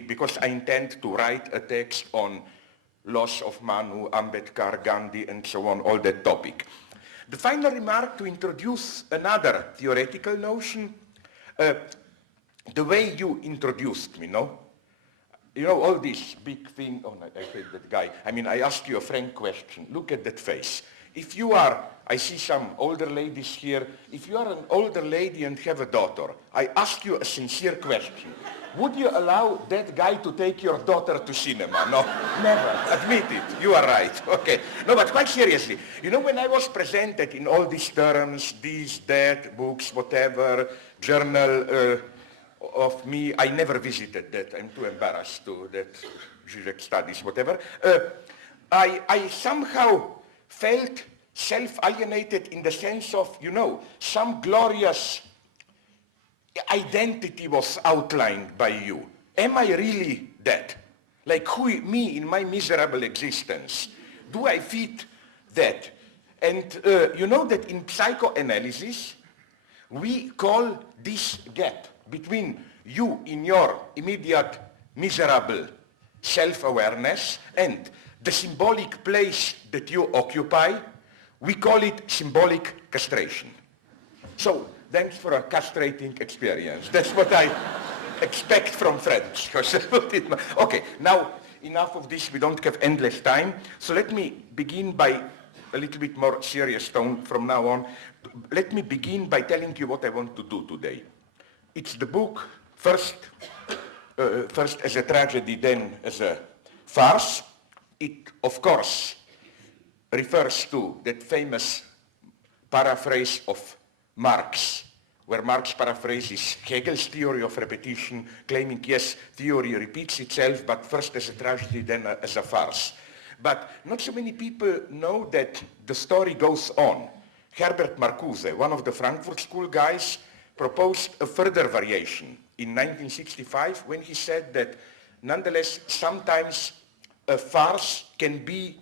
because I intend to write a text on loss of Manu, Ambedkar, Gandhi, and so on, all that topic. The final remark to introduce another theoretical notion, the way you introduced me, no? You know, all this big thing, oh, no, I hate that guy. I mean, I ask you a frank question. Look at that face. If you are, I see some older ladies here, if you are an older lady and have a daughter, I ask you a sincere question. Would you allow that guy to take your daughter to cinema? No, never. Admit it. You are right. Okay. No, but quite seriously, you know, when I was presented in all these terms, this, that, books, whatever, journal of me, I never visited that. I'm too embarrassed to that Žižek studies, whatever. I somehow felt self-alienated in the sense of, you know, some glorious identity was outlined by you. Am I really that? Like me in my miserable existence? Do I fit that? And you know that in psychoanalysis, we call this gap between you in your immediate miserable self-awareness and the symbolic place that you occupy, we call it symbolic castration. So, thanks for a castrating experience. That's what I expect from friends. Okay, now enough of this, we don't have endless time. So let me begin by a little bit more serious tone from now on. Let me begin by telling you what I want to do today. It's the book, first as a tragedy, then as a farce. It, of course, refers to that famous paraphrase of Marx, where Marx paraphrases Hegel's theory of repetition, claiming, yes, theory repeats itself, but first as a tragedy, then as a farce. But not so many people know that the story goes on. Herbert Marcuse, one of the Frankfurt School guys, proposed a further variation in 1965 when he said that, nonetheless, sometimes a farce can be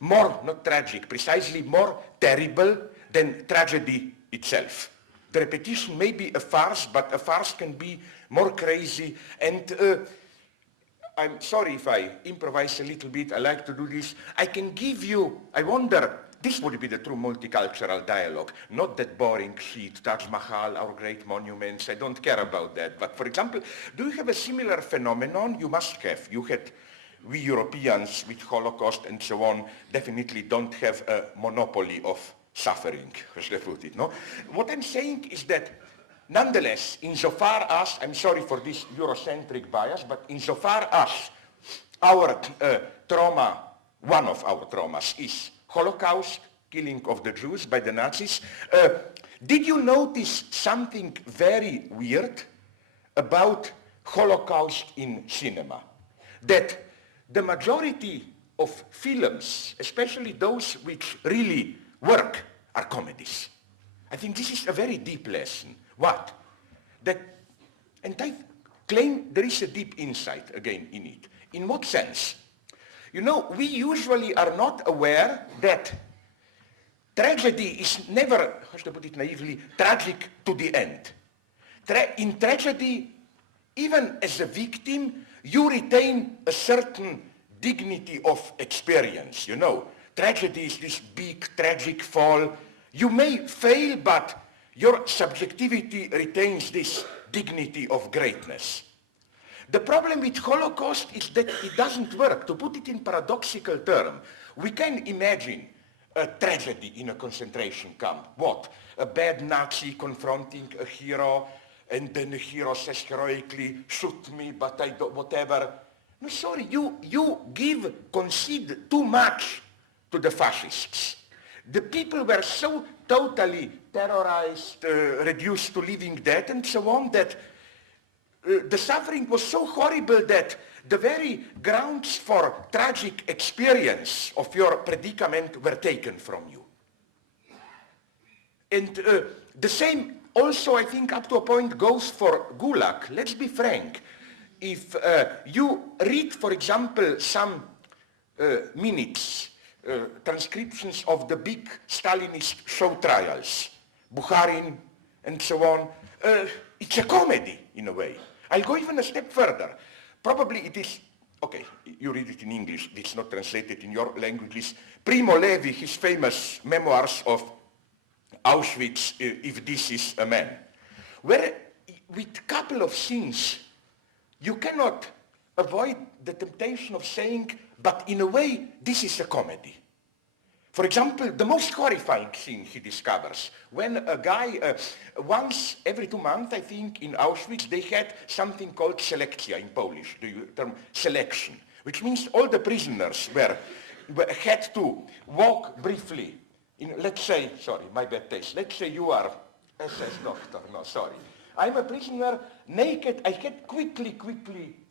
more, not tragic, precisely more terrible than tragedy itself. The repetition may be a farce, but a farce can be more crazy. And I'm sorry if I improvise a little bit, I like to do this. I can give you, I wonder, this would be the true multicultural dialogue, not that boring shit, Taj Mahal, our great monuments, I don't care about that. But for example, do you have a similar phenomenon? You must have. You had, we Europeans with Holocaust and so on, definitely don't have a monopoly of suffering, as they put it, no? What I'm saying is that, nonetheless, insofar as, I'm sorry for this Eurocentric bias, but insofar as our trauma, one of our traumas is Holocaust, killing of the Jews by the Nazis, did you notice something very weird about Holocaust in cinema? That the majority of films, especially those which really work, are comedies. I think this is a very deep lesson. What? That, and I claim there is a deep insight again in it. In what sense? You know, we usually are not aware that tragedy is never, how should I put it naively, tragic to the end. In tragedy, even as a victim, you retain a certain dignity of experience, you know. Tragedy is this big, tragic fall. You may fail, but your subjectivity retains this dignity of greatness. The problem with Holocaust is that it doesn't work. To put it in paradoxical terms, we can imagine a tragedy in a concentration camp. What? A bad Nazi confronting a hero, and then the hero says heroically, shoot me, but I don't, whatever. No, sorry, you concede too much to the fascists. The people were so totally terrorized, reduced to living dead and so on, that the suffering was so horrible that the very grounds for tragic experience of your predicament were taken from you. And the same also, I think, up to a point goes for Gulag. Let's be frank. If you read, for example, some minutes, transcriptions of the big Stalinist show trials, Bukharin and so on, it's a comedy in a way. I'll go even a step further. probably it is, okay, you read it in English, it's not translated in your language. Primo Levi, his famous memoirs of Auschwitz, If This Is a Man, where with a couple of scenes, you cannot avoid the temptation of saying, but in a way, this is a comedy. For example, the most horrifying scene he discovers, when a guy, once every 2 months, I think, in Auschwitz, they had something called selekcja in Polish, the term selection, which means all the prisoners had to walk briefly. Let's say, sorry, my bad taste, let's say you are SS doctor, no, sorry. I'm a prisoner, naked, I had quickly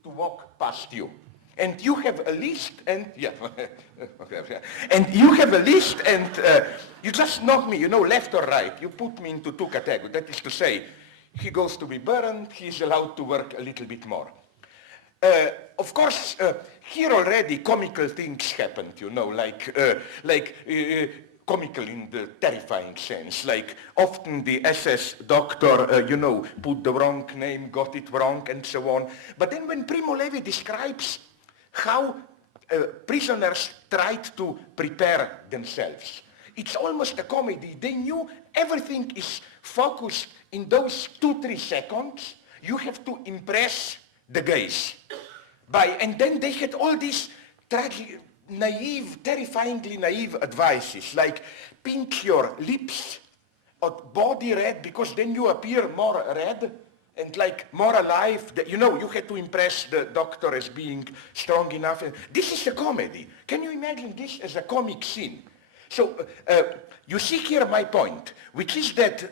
to walk past you. And you have a list, and yeah, and you have a list, and you just knock me, left or right. You put me into 2 categories. That is to say, he goes to be burned, he's allowed to work a little bit more. Of course, here already comical things happened, like comical in the terrifying sense, like often the SS doctor, put the wrong name, got it wrong, and so on. But then when Primo Levi describes how prisoners tried to prepare themselves, it's almost a comedy. They knew everything is focused in those 2-3 seconds. You have to impress the gaze. And then they had all these tragic, naive, terrifyingly naive advices, like pinch your lips or body red, because then you appear more red and like more alive. You had to impress the doctor as being strong enough. This is a comedy. Can you imagine this as a comic scene? So you see here my point, which is that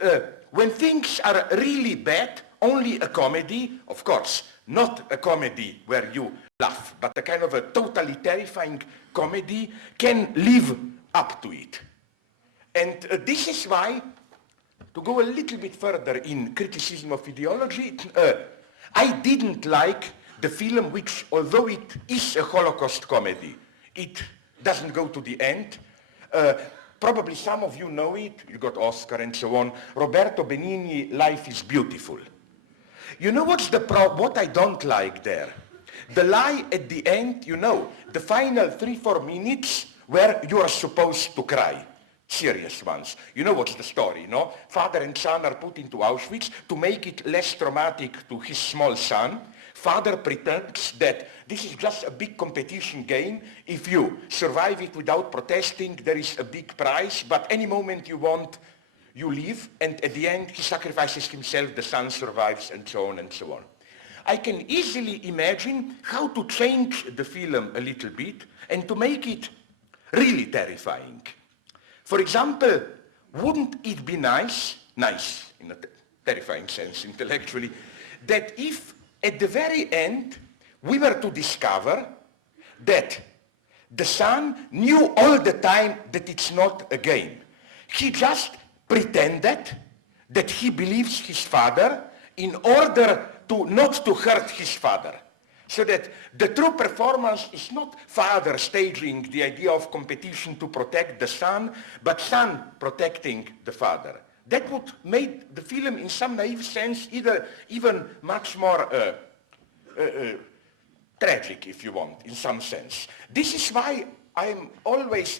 when things are really bad, only a comedy, of course, not a comedy where you laugh, but a kind of a totally terrifying comedy can live up to it. And this is why, to go a little bit further in criticism of ideology, I didn't like the film which, although it is a Holocaust comedy, it doesn't go to the end. Probably some of you know it, you got Oscar and so on, Roberto Benigni, Life is Beautiful. You know what I don't like there? The lie at the end, the final 3-4 minutes where you are supposed to cry. Serious ones. You know what's the story, no? Father and son are put into Auschwitz to make it less traumatic to his small son. Father pretends that this is just a big competition game. If you survive it without protesting, there is a big prize, but any moment you want, you leave, and at the end he sacrifices himself, the son survives, and so on and so on. I can easily imagine how to change the film a little bit and to make it really terrifying. For example, wouldn't it be nice in a terrifying sense intellectually, that if at the very end we were to discover that the son knew all the time that it's not a game. He just pretended that he believes his father in order to not to hurt his father. So that the true performance is not father staging the idea of competition to protect the son, but son protecting the father. That would make the film, in some naive sense, even much more tragic, if you want, in some sense. This is why I'm always